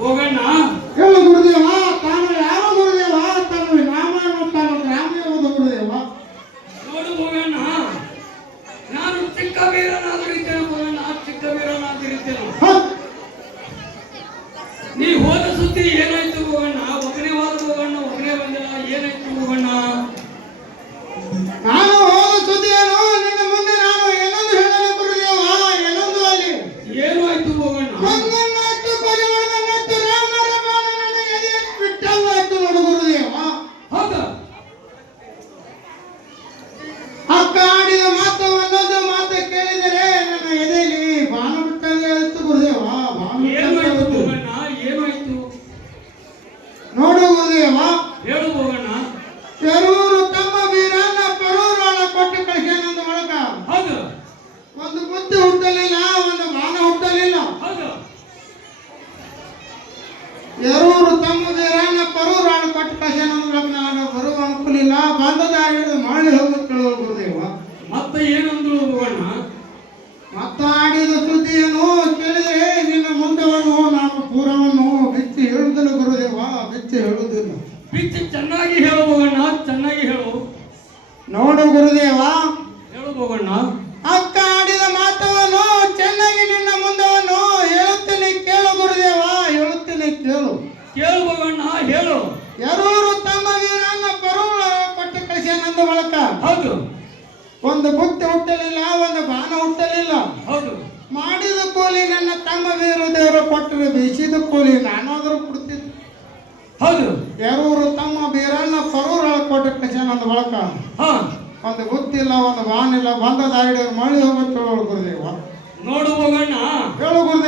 ಹೋಗಣ್ಣ. ಹೇಳು ಗುರುದೇವ ತಾನು ಯಾವ ಗುರುದೇವ? ತಾನು ರಾಮಾಯಣ ತಾನು ಗ್ರಾಮ ಎಂಬುದು ಗುರುದೇವ? ನೋಡು ಹೋಗಣ್ಣ ನಾನು ಚಿಕ್ಕ ವೀರನಾದರಿದ್ದೇನೆ ಹೋಗಣ್ಣ ಚಿಕ್ಕ ವೀರನಾದರಿದ್ದೇನೆ. ನೀ ಹೋದ ಸುದ್ದಿ ಏನಾಯ್ತು ಹೋಗಣ್ಣ ಹೌದಾ. ಅಕ್ಕ ಆಡಿದ ಮಾತು ಒಂದೊಂದು ಮಾತು ಕೇಳಿದರೆ ನನ್ನ ಎದೆಯಲ್ಲಿ ಬಾಣ ಬಿಟ್ಟಂಗೆ ಅಂತ ಗುರುದೇವ ಏನಾಯ್ತು ನೋಡು ಗುರುದೇವ. ಹೇಳು ಹೋಗೋಣ ತೆರೂರು ತಮ್ಮ ವೀರನ್ನ ಪರೂರಾಳ ಕೊಟ್ಟು ಕಳಿಸ್ಯಾನಂದ ಒಳಗ ಹೌದು. ಒಂದು ಬುದ್ಧಿ ಹುಟ್ಟಲಿಲ್ಲ ಒಂದು ಬಾಣ ಹುಟ್ಟಲಿಲ್ಲ. ಹೌದು. ಎರೂರು ತಮ್ಮ ವೀರನ್ನ ಪರೂರಾಳ ಕೊಟ್ಟು ಕಳಿಸ್ಯಾನಂದ ಒಳಗ ನನಗೆ ಬರುವ ಅನುಕೂಲಿಲ್ಲ ಬಂದದ ಹಿಡಿದು ಮಾಡಿ ಹೋಗುತ್ತೇಳು ಗುರುದೇವ ಮತ್ತೆ ಏನಂದ್ರು ಹೋಗಣ್ಣ ಮತ್ತ ಆಡಿದ ಸುದ್ದಿಯನ್ನು ಕೇಳಿದರೆ ನಿನ್ನ ಮುಂದವನ್ನು ನಾನು ಪೂರವನ್ನು ಬಿಚ್ಚಿ ಹೇಳುವುದಿಲ್ಲ ಗುರುದೇವ ಬಿಚ್ಚಿ ಬಿಚ್ಚಿ ಚೆನ್ನಾಗಿ ಹೇಳು ಹೋಗಣ್ಣ ಚೆನ್ನಾಗಿ ಹೇಳು. ನೋಡು ಗುರುದೇವ. ಹೇಳು ಹೋಗಣ್ಣ ಅಕ್ಕ ಆಡಿದ ಮಾತವನು ಚೆನ್ನಾಗಿ ನಿನ್ನ ಮುಂದವನ್ನು ಹೇಳುತ್ತೇನೆ ಕೇಳು ಗುರುದೇವ ಹೇಳುತ್ತೇನೆ ಕೇಳು. ಕೇಳು ಹೋಗಣ್ಣ ಹೇಳು. ಎರೂರು ತಮ್ಮ ನನ್ನ ಕರುಳು ಕೊಟ್ಟು ಕಳಿಸ್ಯಾನಂದ ಬಳಕ. ಹೌದು. ಒಂದು ಬುತ್ತಿ ಹುಟ್ಟಲಿಲ್ಲ ಒಂದು ಬಾಣ ಹುಟ್ಟಲಿಲ್ಲ. ಹೌದು. ಮಾಡಿದ ಕೂಲಿ ನನ್ನ ತಮ್ಮ ವೀರ ದೇವರು ಕೊಟ್ಟರೆ ಬೀಸಿದ ಕೂಲಿ ನಾನಾದರೂ ಕೊಡ್ತಿದ್ದೆ ಹೌದು. ಯಾರೋರು ತಮ್ಮ ಬೀರನ್ನ ಪರೂರ ಕಚೇನ ಒಂದು ಬಳಕ. ಹಾ. ಒಂದು ಗೊತ್ತಿಲ್ಲ ಒಂದು ಬಾಣ ಇಲ್ಲ ಬಂದ ದಾರಿಡ ಮಳಿ ಹೋಗುತ್ತೆ ಗುರುದೇವ. ನೋಡು ಹೋಗಣ್ಣ ಹೇಳು ಗುರುದೇವ.